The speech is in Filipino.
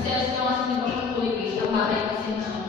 Kasi alas na kasi di ba kung fully paid, ang bahay kasi na